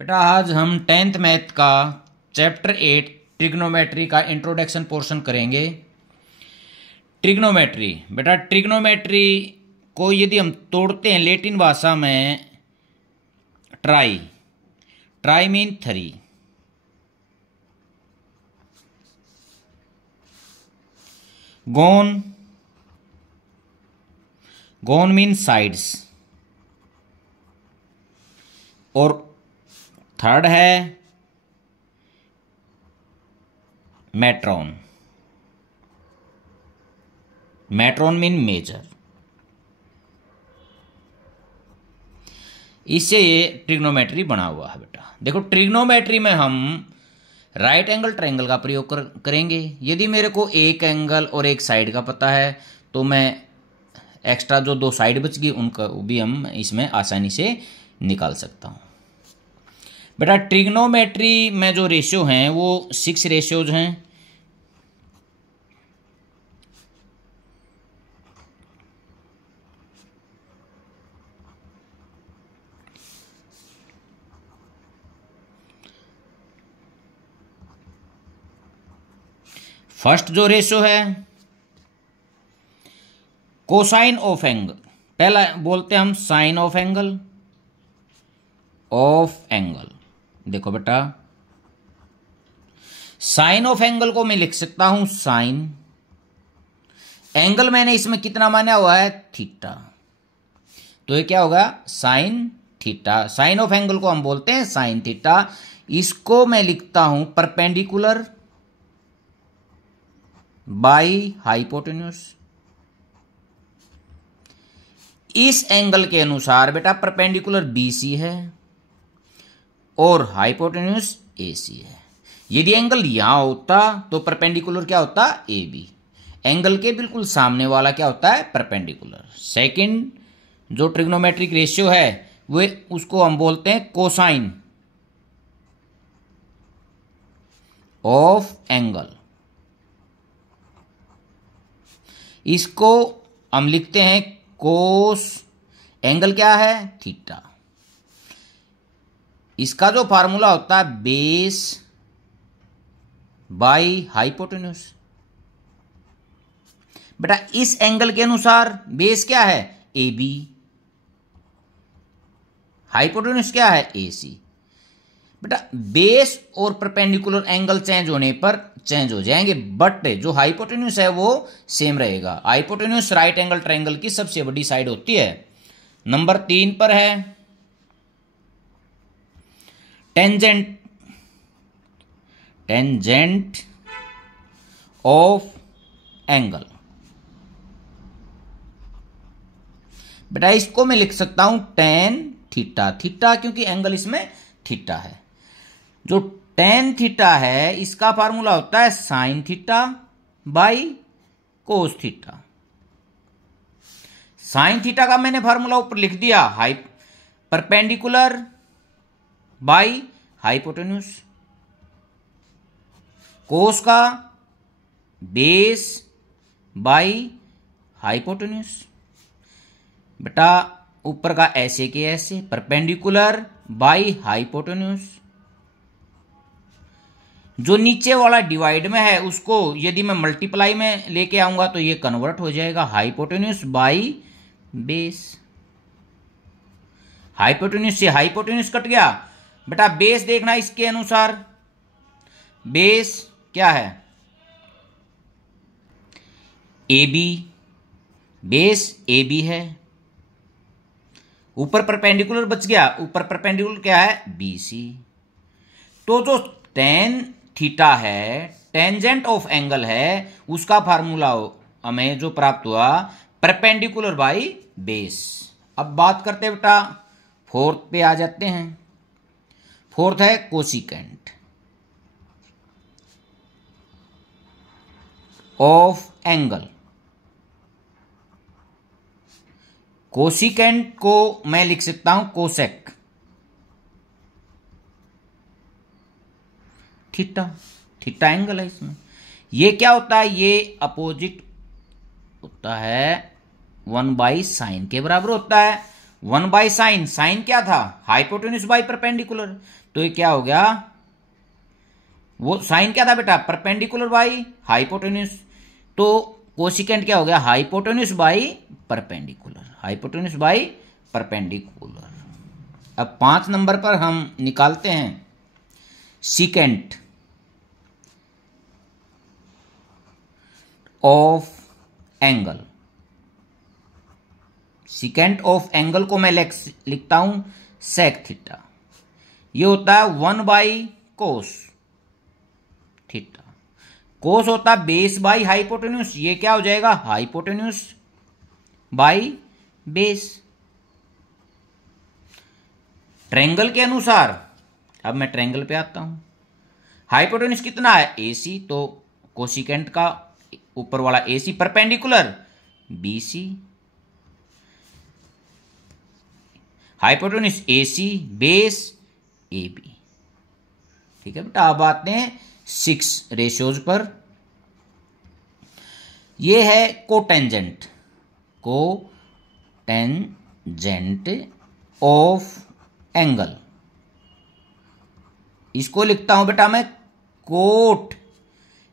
बेटा आज हम 10th मैथ का चैप्टर 8 ट्रिग्नोमेट्री का इंट्रोडक्शन पोर्शन करेंगे। ट्रिग्नोमेट्री बेटा ट्रिग्नोमेट्री को यदि हम तोड़ते हैं लैटिन भाषा में ट्राई ट्राई मीन 3, गोन गोन मीन साइड्स, और थर्ड है मेट्रॉन। मेट्रॉन मीन मेजर। इससे ये ट्रिग्नोमेट्री बना हुआ है। बेटा देखो ट्रिग्नोमेट्री में हम राइट एंगल ट्रायंगल का प्रयोग करेंगे। यदि मेरे को एक एंगल और एक साइड का पता है तो मैं एक्स्ट्रा जो दो साइड बच गई उनका भी हम इसमें आसानी से निकाल सकता हूं। बेटा ट्रिग्नोमेट्री में जो रेशियो हैं वो 6 रेशियोज हैं। फर्स्ट जो रेशियो है कोसाइन ऑफ एंगल, पहला बोलते हैं हम साइन ऑफ एंगल। देखो बेटा साइन ऑफ एंगल को मैं लिख सकता हूं साइन, एंगल मैंने इसमें कितना माना हुआ है थीटा, तो ये क्या होगा sine theta. Sine of angle को हम बोलते हैं साइन थीटा। इसको मैं लिखता हूं परपेंडिकुलर बाई हाइपोटेन्यूस। इस एंगल के अनुसार बेटा परपेंडिकुलर BC है और हाइपोटेन्यूस AC है। यदि एंगल यहां होता तो परपेंडिकुलर क्या होता AB। एंगल के बिल्कुल सामने वाला क्या होता है परपेंडिकुलर। सेकंड जो ट्रिग्नोमेट्रिक रेशियो है वो उसको हम बोलते हैं कोसाइन ऑफ एंगल। इसको हम लिखते हैं कोस, एंगल क्या है थीटा। इसका जो फार्मूला होता है बेस बाई हाइपोटेन्यूस। बेटा इस एंगल के अनुसार बेस क्या है AB, हाइपोटेन्यूस क्या है AC। बेटा बेस और परपेंडिकुलर एंगल चेंज होने पर चेंज हो जाएंगे, बट जो हाइपोटेन्यूस है वो सेम रहेगा। हाइपोटेन्यूस राइट एंगल ट्रायंगल की सबसे बड़ी साइड होती है। नंबर 3 पर है टेंजेंट ऑफ एंगल। बेटा इसको मैं लिख सकता हूं टेन थीटा। थीटा क्योंकि एंगल इसमें थीटा है। जो टेन थीटा है इसका फार्मूला होता है sine theta by cos theta. Sign theta का मैंने फार्मूला ऊपर लिख दिया परपेंडिकुलर बाई हाइपोटेन्यूस। कोस का बेस बाई हाइपोटेन्यूस। बेटा ऊपर का ऐसे के ऐसे परपेंडिकुलर बाई हाइपोटेन्यूस। जो नीचे वाला डिवाइड में है उसको यदि मैं मल्टीप्लाई में लेके आऊंगा तो ये कन्वर्ट हो जाएगा हाइपोटेन्यूस बाई बेस। हाइपोटेन्यूस से हाइपोटेन्यूस कट गया। बेटा बेस देखना इसके अनुसार, बेस क्या है AB, बेस AB है। ऊपर परपेंडिकुलर बच गया, ऊपर परपेंडिकुलर क्या है BC। तो जो टेन थीटा है टेंजेंट ऑफ एंगल है उसका फार्मूला हमें जो प्राप्त हुआ परपेंडिकुलर बाई बेस। अब बात करते हैं बेटा फोर्थ पे आ जाते हैं। फोर्थ है कोसिकेंट ऑफ एंगल। कोसिकेंट को मैं लिख सकता हूं कोसेक थीटा। थीटा एंगल है इसमें। ये क्या होता है ये अपोजिट होता है 1 बाई साइन के बराबर होता है। 1 बाई साइन, साइन क्या था हाइपोटेन्यूस बाई परपेंडिकुलर, तो ये क्या हो गया, वो साइन क्या था बेटा, परपेंडिकुलर बाई हाइपोटेन्यूस, तो कोसिकेंट क्या हो गया, hypotenuse by perpendicular, hypotenuse by perpendicular. अब 5 नंबर पर हम निकालते हैं secant of angle. Secant of angle को मैं लिखता हूं सेक थीटा। ये होता है 1 कोस थीटा। कोस होता है बेस बाई हाइपोटेन्यूस, ये क्या हो जाएगा, हाइपोटेन्यूस बाई बेस। ट्रायंगल के अनुसार, अब मैं ट्रायंगल पे आता हूं, हाइपोटेन्यूस कितना है, AC, तो कोसिकेंट का ऊपर वाला AC perpendicular BC, hypotenuse AC, base AB। ठीक है बेटा, अब आते हैं 6 रेशियोज पर। ये है कोटेंजेंट, कोटेंजेंट ऑफ एंगल। इसको लिखता हूं बेटा मैं कोट,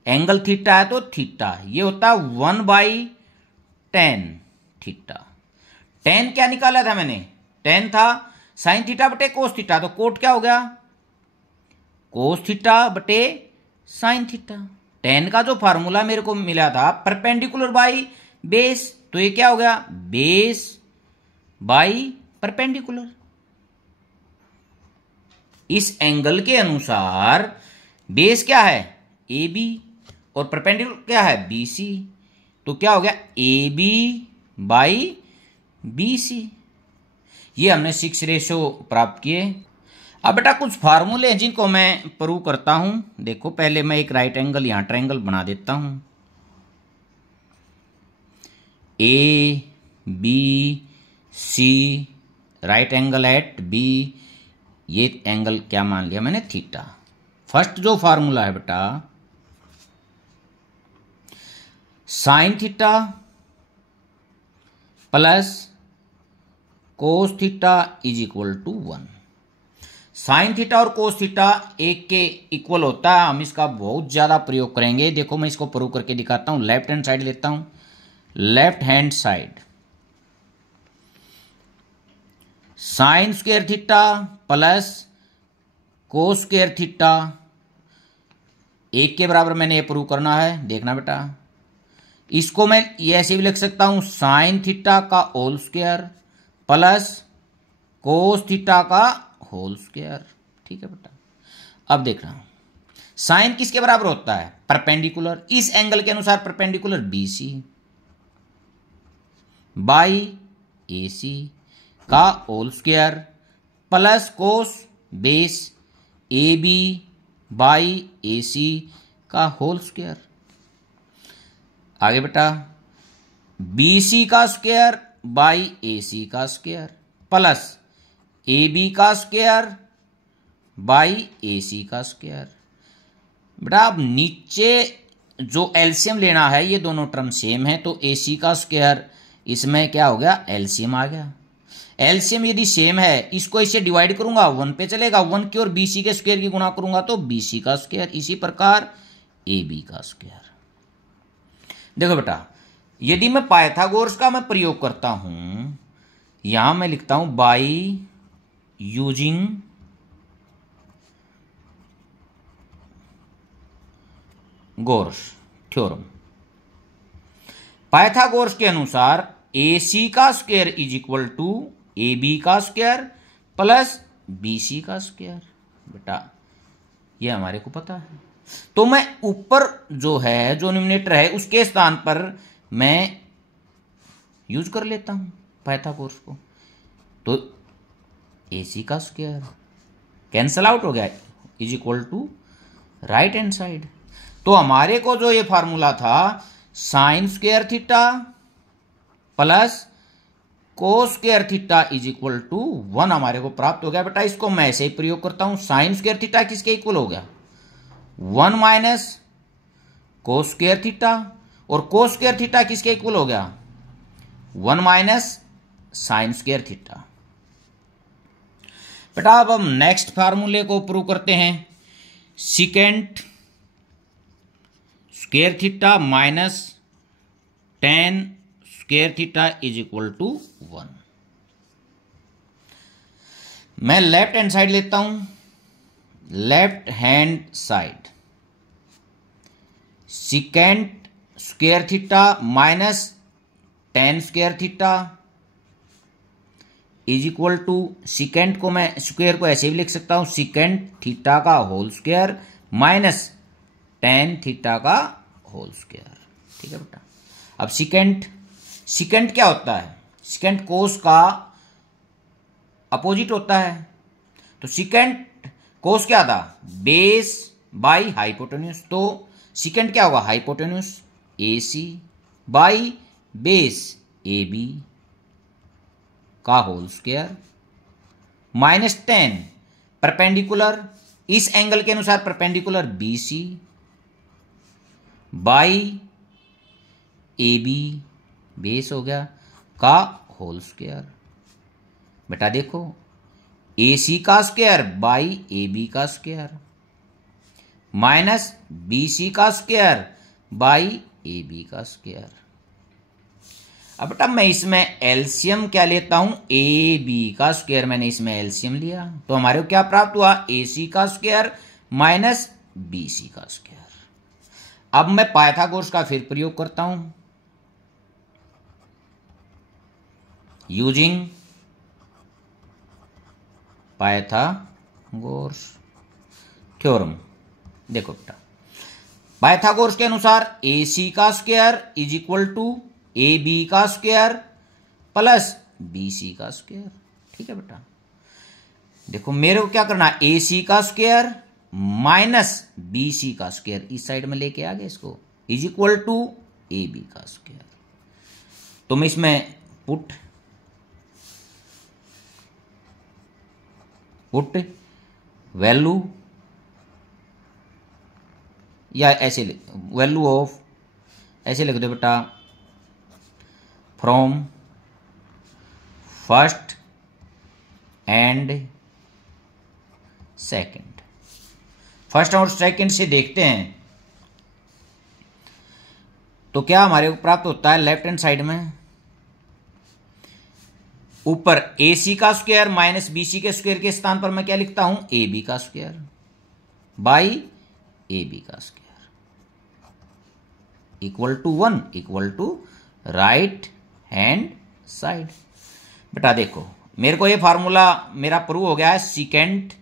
एंगल थीटा है तो थीटा, ये होता है 1/tan थीटा। tan क्या निकाला था मैंने, tan था साइन थीटा बटे कोस थीटा, तो कोट क्या हो गया, कोस थीटा बटे साइन थीटा। tan का जो फार्मूला मेरे को मिला था परपेंडिकुलर बाई बेस, तो ये क्या हो गया, बेस बाई परपेंडिकुलर। इस एंगल के अनुसार बेस क्या है, AB, और परपेंडिकुलर क्या है, BC, तो क्या हो गया, AB बाई BC। ये हमने 6 रेशियो प्राप्त किए। अब बेटा कुछ फार्मूले हैं जिनको मैं प्रूव करता हूं। देखो पहले मैं एक राइट एंगल यहां ट्रायंगल बना देता हूं, ABC, right angle at B, ये एंगल क्या मान लिया मैंने, थीटा। फर्स्ट जो फार्मूला है बेटा, sine theta plus cos theta is equal to 1। Sine theta और कोस थीटा एक के इक्वल होता है, हम इसका बहुत ज्यादा प्रयोग करेंगे। देखो मैं इसको प्रूव करके दिखाता हूं। लेफ्ट हैंड साइड लेता हूं, left hand side sign square theta plus cos square theta, एक के बराबर मैंने ये प्रूव करना है। देखना बेटा, इसको मैं ये ऐसे भी लिख सकता हूं, साइन थीटा का whole square plus cos theta का होल स्क्वायर। ठीक है बेटा, अब देखना साइन किसके बराबर होता है, परपेंडिकुलर, इस एंगल के अनुसार परपेंडिकुलर BC बाई AC का whole square plus cos base AB by AC का होल स्क्वायर। आगे बेटा BC का स्क्वायर बाई AC का स्क्वायर प्लस AB का स्क्वायर बाई AC का स्क्वायर। बेटा अब नीचे जो एलसीएम लेना है, ये दोनों टर्म सेम है, तो AC का स्क्वायर इसमें क्या हो गया, एलसीएम आ गया। एलसीएम यदि सेम है, इसको इससे डिवाइड करूंगा 1 पे चलेगा, 1 की और BC के स्क्वायर की गुणा करूंगा तो BC का स्क्वायर, इसी प्रकार AB का स्क्वायर। देखो बेटा, यदि मैं पाइथागोरस का मैं प्रयोग करता हूं, यहां मैं लिखता हूं बाई यूजिंग गोरस थ्योरम। पाइथागोरस के अनुसार AC का square is equal to AB का स्क्वायर प्लस BC का स्क्वायर। बेटा ये हमारे को पता है, तो मैं ऊपर जो है, जो न्यूमरेटर है, उसके स्थान पर मैं यूज कर लेता हूं पाइथागोरस को, तो AC का स्क्वायर कैंसल आउट हो गया is equal to right hand side. तो हमारे को जो ये फार्मूला था sine square theta plus cos square theta is equal to 1 हमारे को प्राप्त हो गया। बेटा इसको मैं ऐसे ही प्रयोग करता हूं, साइन स्क्वायर थीटा किसके इक्वल हो गया, 1 माइनस कोस स्क्वायर थीटा, और कोस स्क्वायर थीटा किसके इक्वल हो गया, 1 माइनस साइन स्क्वायर थीटा। बेटा अब हम नेक्स्ट फार्मूले को प्रूव करते हैं। Secant square theta minus tan square theta is equal to 1। मैं लेफ्ट हैंड साइड लेता हूं, left hand side secant square theta minus tan square theta is equal to, secant को मैं स्क्वायर को ऐसे भी लिख सकता हूं, सिकेंट थीटा का whole square minus tan theta का होल स्क्वायर। ठीक है बेटा। अब सिकेंट क्या होता है? सिकेंट कोस का अपोजिट होता है। तो सिकेंट कोस क्या था? Base by hypotenuse. तो सिकेंट क्या होगा? Hypotenuse AC by base AB का होल स्क्वायर माइनस 10 परपेंडिकुलर, इस एंगल के अनुसार perpendicular BC by AB base हो गया का होल स्क्वायर। बेटा देखो AC का स्क्वायर बाई AB का स्क्वायर माइनस BC का स्क्वायर बाई AB का स्क्वायर। अब बेटा मैं इसमें एलसीएम क्या लेता हूं? AB का स्क्वायर मैंने इसमें एलसीएम लिया, तो हमारे को क्या प्राप्त हुआ? AC का स्क्वायर माइनस BC का स्क्वायर। अब मैं पाइथागोरस का फिर प्रयोग करता हूं, यूजिंग पाइथागोरस थ्योरम। देखो बेटा पाइथागोरस के अनुसार AC का square is equal to AB का स्क्वायर प्लस BC का स्क्वायर। ठीक है बेटा। देखो मेरे को क्या करना है? AC का स्क्वायर माइनस BC का स्क्वायर इस साइड में लेके आ गए इसको, इज इक्वल टू AB का स्क्वायर। तो मैं इसमें पुट वैल्यू या ऐसे वैल्यू ऑफ ऐसे लिख दो बेटा, from first and second. First और सेकंड से देखते हैं तो क्या हमारे को प्राप्त होता है? लेफ्ट हैंड साइड में ऊपर AC का स्क्वायर माइनस BC के स्क्वायर के स्थान पर मैं क्या लिखता हूं? AB का स्क्वायर बाई AB का square equal to 1 equal to right hand side. बेटा देखो मेरे को ये फार्मूला मेरा प्रूव हो गया है। Secant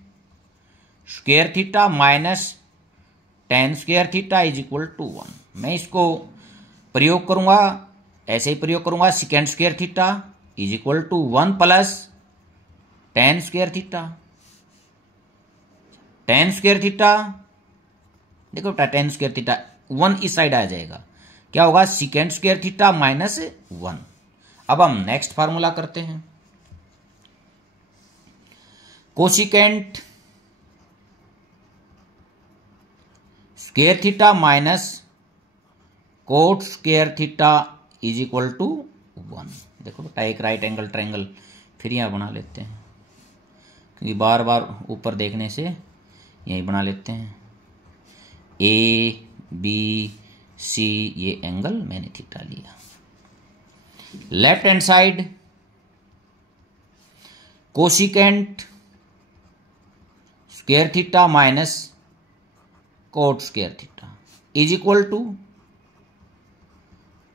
square theta minus tan square theta is equal to 1। मैं इसको प्रयोग करूंगा, ऐसे ही प्रयोग करूंगा, secant square theta is equal to 1 plus tan square theta. Tan square theta देखो बेटा, टेन स्क्वायर थीटा 1 इस साइड आ जाएगा, क्या होगा? Secant square theta minus 1। अब हम नेक्स्ट फार्मूला करते हैं, cosecant square theta minus cot square theta is equal to 1। देखो बेटा एक राइट एंगल ट्रायंगल फिर यहां बना लेते हैं, क्योंकि बार बार ऊपर देखने से यही बना लेते हैं। ABC ये एंगल मैंने थीटा लिया। Left hand side cosecant square theta minus cot square theta is equal to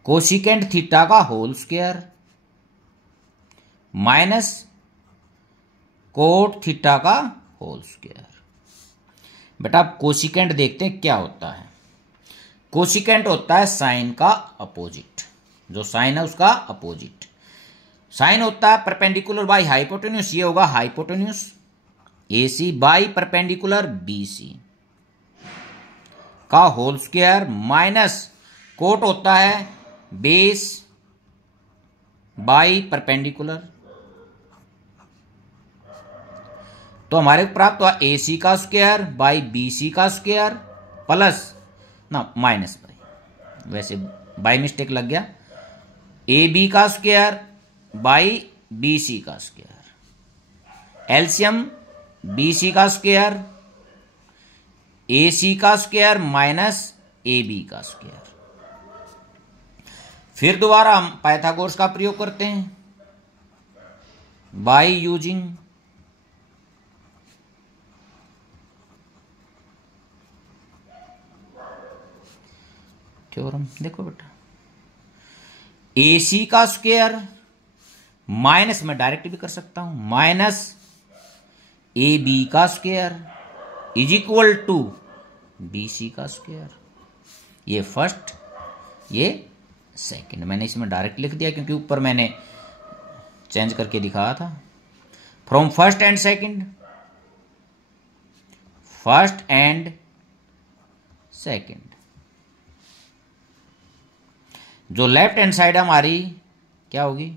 cosecant theta का whole square minus cot theta का होल स्क्वायर। बेटा आप कोसिकेंट देखते हैं क्या होता है। कोसिकेंट होता है साइन का अपोजिट, जो साइन है उसका अपोजिट। साइन होता है परपेंडिकुलर बाई हाइपोटेन्यूस, ये होगा hypotenuse AC by perpendicular BC का होल स्क्वायर माइनस कोट होता है बेस बाई परपेंडिकुलर। तो हमारे को प्राप्त हुआ AC का स्क्वायर बाई BC का स्क्वायर प्लस ना माइनस बाई, वैसे बाई मिस्टेक लग गया, AB का स्क्वायर बाई BC का स्क्वायर। एलसीएम BC का स्क्वायर AC का स्क्वायर माइनस AB का स्क्वायर। फिर दोबारा हम पाइथागोरस का प्रयोग करते हैं बाय यूजिंग थ्योरम। देखो बेटा, AC का स्क्वायर माइनस, मैं डायरेक्ट भी कर सकता हूं, माइनस AB का square is equal to BC का स्क्वायर। ये फर्स्ट, ये सेकंड। मैंने इसमें डायरेक्ट लिख दिया क्योंकि ऊपर मैंने चेंज करके दिखाया था। From first and second, first and second. जो लेफ्ट हैंड साइड हमारी क्या होगी,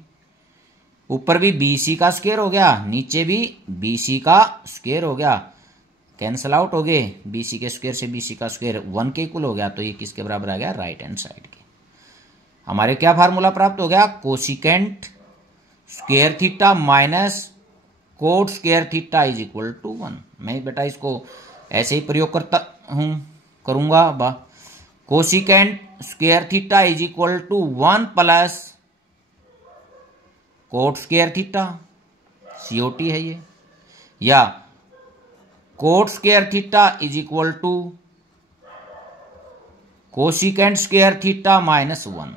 ऊपर भी BC का स्क्वायर हो गया, नीचे भी BC का स्क्वायर हो गया, कैंसल आउट हो गए। BC के स्क्वायर से BC का स्क्वायर 1 के इक्वल हो गया, तो ये किसके बराबर आ गया, राइट हैंड साइड के। हमारे क्या फार्मूला प्राप्त हो गया, cosecant square theta minus cot square theta is equal to 1। मैं बेटा इसको ऐसे ही प्रयोग करता हूं, करूंगा बा। Cosecant square theta is equal to 1 plus cot square theta, COT है ये, या cot square theta is equal to cosecant square theta minus 1।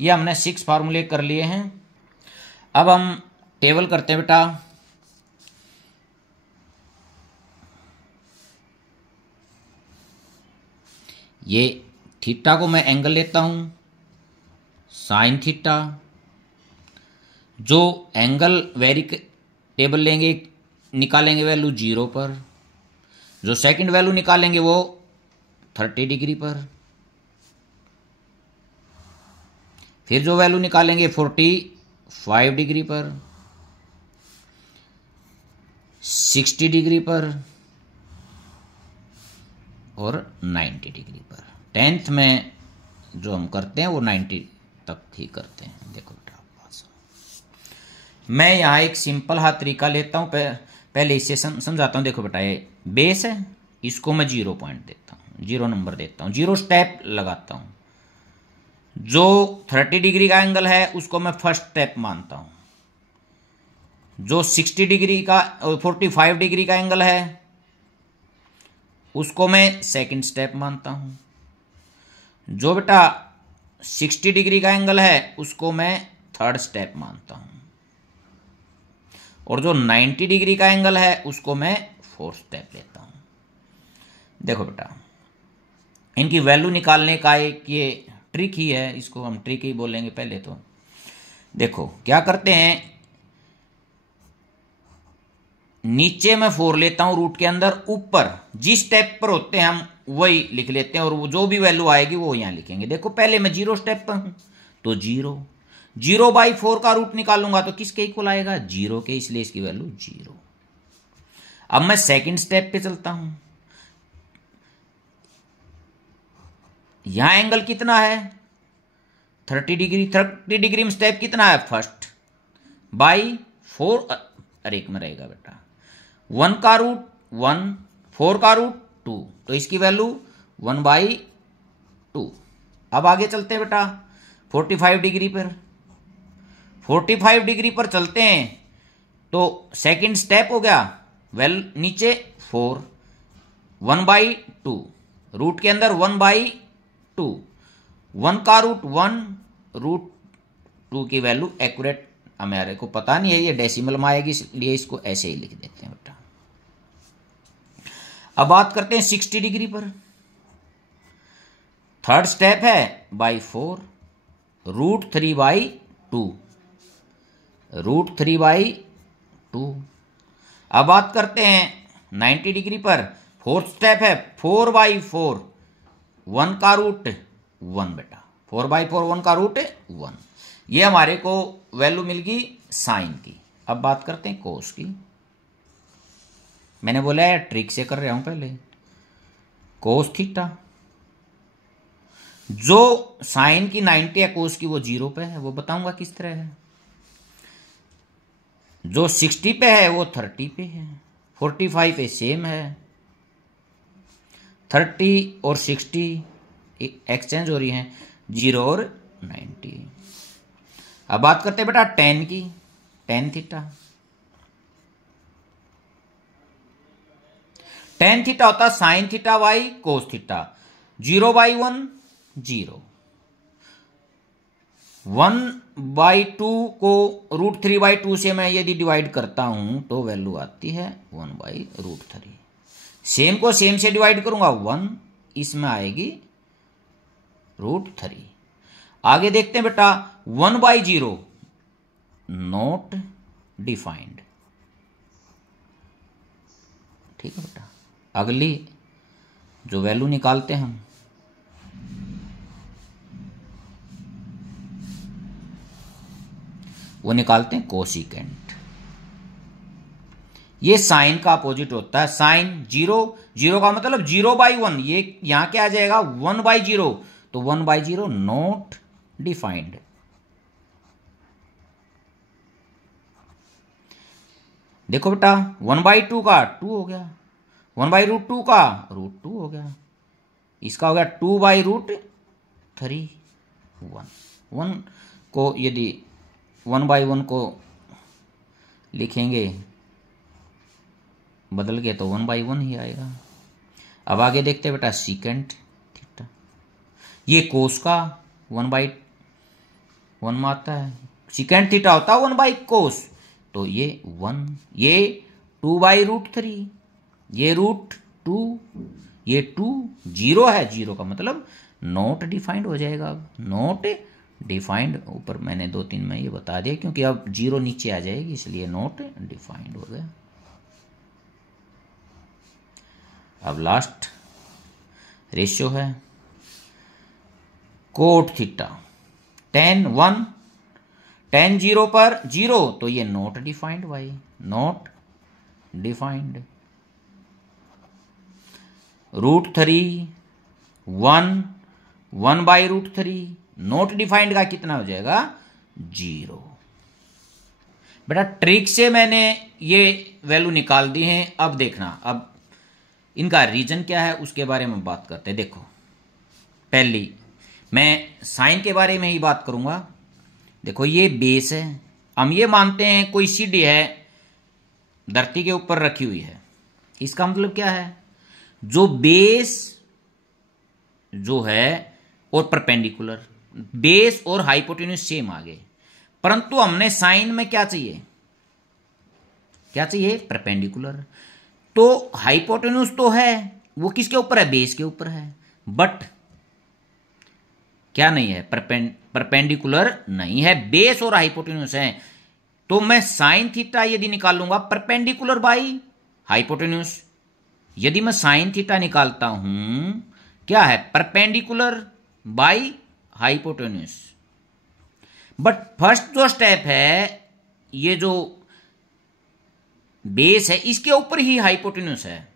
ये हमने 6 फार्मूले कर लिए हैं। अब हम टेबल करते हैं बेटा। ये थीटा को मैं एंगल लेता हूं साइन थीटा। जो एंगल वेरिएबल लेंगे, निकालेंगे वैल्यू 0 पर। जो सेकंड वैल्यू निकालेंगे वो 30 डिग्री पर। फिर जो वैल्यू निकालेंगे 45 डिग्री पर, 60 डिग्री पर और 90 डिग्री पर। 10th में जो हम करते हैं वो 90 तक ही करते हैं। देखो बेटा, मैं यहाँ एक सिंपल हा तरीका लेता हूँ, पहले इससे समझाता हूँ। देखो बेटा, ये बेस है, इसको मैं 0 पॉइंट देता हूँ, 0 नंबर देता हूँ, 0 स्टेप लगाता हूँ। जो 30 डिग्री का एंगल है उसको मैं फर्स्ट स्टेप मानता हूँ। जो 60 डिग्री का 45 डिग्री का एंगल है उसको मैं सेकंड स्टेप मानता हूँ। जो बेटा 60 डिग्री का एंगल है उसको मैं थर्ड स्टेप मानता हूँ। और जो 90 डिग्री का एंगल है उसको मैं फोर्थ स्टेप लेता हूँ। देखो बेटा, इनकी वैल्यू निकालने का एक ये ट्रिक ही है, इसको हम ट्रिक ही बोलेंगे पहले तो। देखो क्या करते हैं, नीचे मैं 4 लेता हूं रूट के अंदर, ऊपर जिस स्टेप पर होते हैं हम वही लिख लेते हैं, और वो जो भी वैल्यू आएगी वो यहां लिखेंगे। देखो पहले मैं 0 स्टेप पर हूं तो 0/4 का रूट निकालूंगा तो किसके इक्वल आएगा, 0 के, इसलिए इसकी वैल्यू 0। अब मैं सेकंड स्टेप पे चलता हूं। यहां एंगल कितना है, 30 डिग्री। 30 डिग्री में स्टेप कितना है, फर्स्ट बाई 4, अरे एक में रहेगा बेटा, 1 का रूट 1, 4 का रूट 2, तो इसकी वैल्यू 1/2। अब आगे चलते हैं बेटा 45 डिग्री पर। 45 डिग्री पर चलते हैं तो सेकंड स्टेप हो गया, नीचे 4, 1/2, रूट के अंदर 1/2, 1 का रूट 1, रूट 2 की वैल्यू एक्यूरेट हमारे को पता नहीं है, ये डेसिमल में आएगी इसलिए इसको ऐसे ही लिख देते हैं बेटा। अब बात करते हैं 60 डिग्री पर। थर्ड स्टेप है /4, रूट 3/2, रूट 3/2। अब बात करते हैं 90 डिग्री पर। फोर्थ स्टेप है 4/4, 1 का रूट 1 बेटा, 4/4, 1 का रूट 1। ये हमारे को वैल्यू मिल गई साइन की। अब बात करते हैं कोस की। मैंने बोला है ट्रिक से कर रहा हूं पहले। कोस थीटा, जो साइन की 90 है कोस की वो 0 पे है, वो बताऊंगा किस तरह है। जो 60 पे है वो 30 पे है, 45 पे सेम है, 30 और 60 एक्सचेंज हो रही हैं, 0 और 90। अब बात करते हैं बेटा tan की, tan थीटा। tan थीटा होता है sine theta by cos theta, 0/1 0, 1/2 को √3/2 से मैं यदि डिवाइड करता हूं तो वैल्यू आती है 1/√3। सेम को सेम से डिवाइड करूंगा 1, इसमें आएगी √3। आगे देखते हैं बेटा 1/0 नॉट डिफाइंड। ठीक है बेटा, अगली जो वैल्यू निकालते हैं हम, वो निकालते हैं कोसिकेंट। ये साइन का अपोजिट होता है, साइन 0, 0 का मतलब 0/1, ये यहां क्या आ जाएगा 1/0, तो 1/0 नॉट डिफाइंड। देखो बेटा 1/2 का 2 हो गया, 1/√2 का √2 हो गया, इसका हो गया 2/√3। 1 को यदि 1/1 को लिखेंगे बदल के तो 1/1 ही आएगा। अब आगे देखते हैं बेटा सीकेंट थीटा, ये कोस का 1/1 में आता है, सीकेंट थीटा होता है 1/कोस, तो ये 1, ये 2/√3, ये √2, ये 2, 0 है, 0 का मतलब नॉट डिफाइंड हो जाएगा। अब नॉट डिफाइंड, ऊपर मैंने 2-3 में ये बता दिया क्योंकि अब 0 नीचे आ जाएगी, इसलिए नॉट डिफाइंड हो गया। अब लास्ट रेशियो है कोट थीटा, tan 1, tan 0 पर 0, तो ये नॉट डिफाइंड भाई, नॉट डिफाइंड। √3, 1, 1/√3, नॉट डिफाइंड का कितना हो जाएगा 0। बेटा ट्रिक से मैंने ये वैल्यू निकाल दी है। अब देखना, अब इनका रीजन क्या है उसके बारे में बात करते हैं। देखो पहली मैं साइन के बारे में ही बात करूंगा। देखो ये बेस है, हम ये मानते हैं कोई सीढ़ी है धरती के ऊपर रखी हुई है, इसका मतलब क्या है, जो बेस जो है और परपेंडिकुलर, बेस और हाइपोटेन्यूज सेम आ गए, परंतु हमने साइन में क्या चाहिए, क्या चाहिए परपेंडिकुलर। तो हाइपोटेन्यूज तो है, वो किसके ऊपर है, बेस के ऊपर है, बट क्या नहीं है, परपेंडिकुलर नहीं है, बेस और हाइपोटेन्यूज है। तो मैं साइन थीटा यदि निकालूंगा परपेंडिकुलर बाई हाइपोटेन्यूज, यदि मैं साइन थीटा निकालता हूं क्या है, perpendicular by hypotenuse. But first जो स्टेप है, ये जो बेस है इसके ऊपर ही हाइपोटेन्यूज है,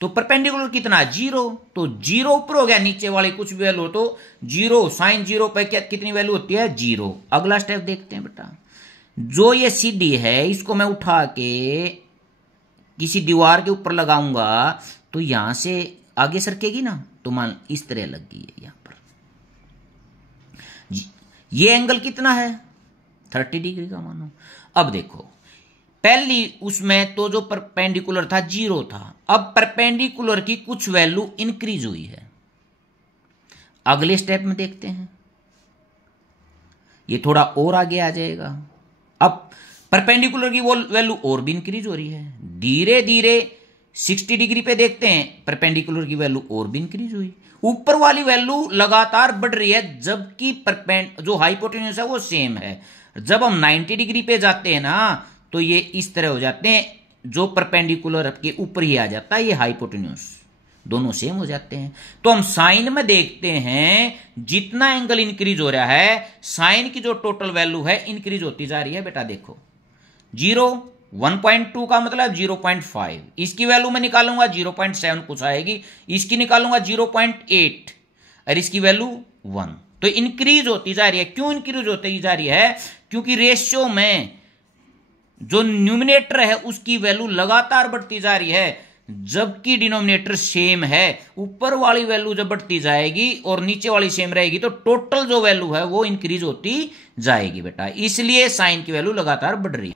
तो परपेंडिकुलर कितना 0, तो 0 ऊपर हो गया, नीचे वाली कुछ भी वैल्यू हो तो 0, साइन 0 पे क्या कितनी वैल्यू होती है 0। अगला स्टेप देखते हैं बेटा, जो ये सीढ़ी है इसको मैं उठा के किसी दीवार के ऊपर लगाऊंगा तो यहां से आगे सरकेगी ना, तो मान इस तरह लग गई है यहां पर, ये एंगल कितना है 30 डिग्री का मानो। अब देखो पहली उसमें तो जो परपेंडिकुलर था 0 था, अब परपेंडिकुलर की कुछ वैल्यू इंक्रीज हुई है। अगले स्टेप में देखते हैं, ये थोड़ा और आगे आ जाएगा, अब परपेंडिकुलर की वो वैल्यू और भी इंक्रीज हो रही है, धीरे धीरे 60 डिग्री पे देखते हैं परपेंडिकुलर की वैल्यू और भी इंक्रीज हुई, ऊपर वाली वैल्यू लगातार बढ़ रही है, जबकि जो हाइपोटेन्यूज है वो सेम है। जब हम 90 डिग्री पे जाते हैं ना तो ये इस तरह हो जाते हैं, जो परपेंडिकुलर के ऊपर ही आ जाता है, ये हाइपोटेन्यूज दोनों सेम हो जाते हैं। तो हम साइन में देखते हैं जितना एंगल इंक्रीज हो रहा है, साइन की जो टोटल वैल्यू है इंक्रीज होती जा रही है। बेटा देखो 0, 1.2 का मतलब 0.5, इसकी वैल्यू मैं निकालूंगा 0.7 कुछ आएगी, इसकी निकालूंगा 0.8 और इसकी वैल्यू 1, तो इंक्रीज होती जा रही है। क्यों इंक्रीज होती जा रही है, क्योंकि रेशियो में जो न्यूमिनेटर है उसकी वैल्यू लगातार बढ़ती जा रही है, जबकि डिनोमिनेटर सेम है। ऊपर वाली वैल्यू जब बढ़ती जाएगी और नीचे वाली सेम रहेगी तो टोटल जो वैल्यू है वो इंक्रीज होती जाएगी बेटा, इसलिए साइन की वैल्यू लगातार बढ़ रही है।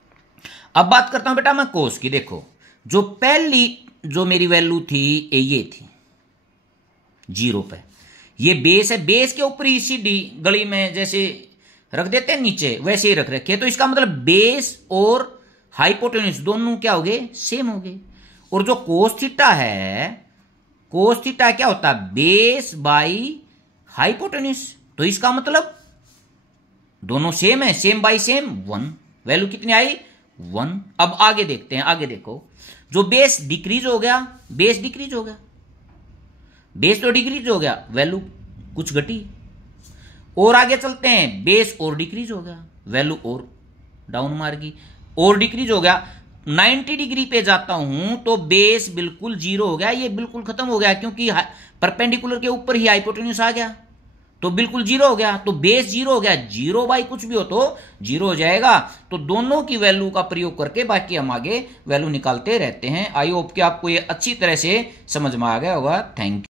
अब बात करता हूं बेटा मैं कोस की। देखो जो पहली जो मेरी वैल्यू थी ये थी 0 पे, ये बेस है, बेस के ऊपर ही सीधी गली में जैसे रख देते हैं नीचे वैसे ही रख रखे, तो इसका मतलब बेस और हाइपोटेन्यूज दोनों क्या हो गए, सेम हो गए। और जो कोस थीटा है, कोस थीटा क्या होता है, बेस बाई हाइपोटेन्यूज, तो इसका मतलब दोनों सेम है, सेम बाई सेम 1, वैल्यू कितनी आई 1। अब आगे देखते हैं, आगे देखो जो बेस डिक्रीज हो गया, बेस डिक्रीज हो गया, बेस तो डिक्रीज हो गया, वैल्यू कुछ घटी। और आगे चलते हैं, बेस और डिक्रीज हो गया, वैल्यू और डाउन मार गई, और डिक्रीज हो गया। 90 डिग्री पे जाता हूं तो बेस बिल्कुल 0 हो गया, ये बिल्कुल खत्म हो गया क्योंकि परपेंडिकुलर के ऊपर ही हाइपोटेन्यूज आ गया, तो बिल्कुल 0 हो गया। तो बेस 0 हो गया, 0 बाई कुछ भी हो तो 0 हो जाएगा। तो दोनों की वैल्यू का प्रयोग करके बाकी हम आगे वैल्यू निकालते रहते हैं। आई होप कि आपको ये अच्छी तरह से समझ में आ गया होगा। Thank you.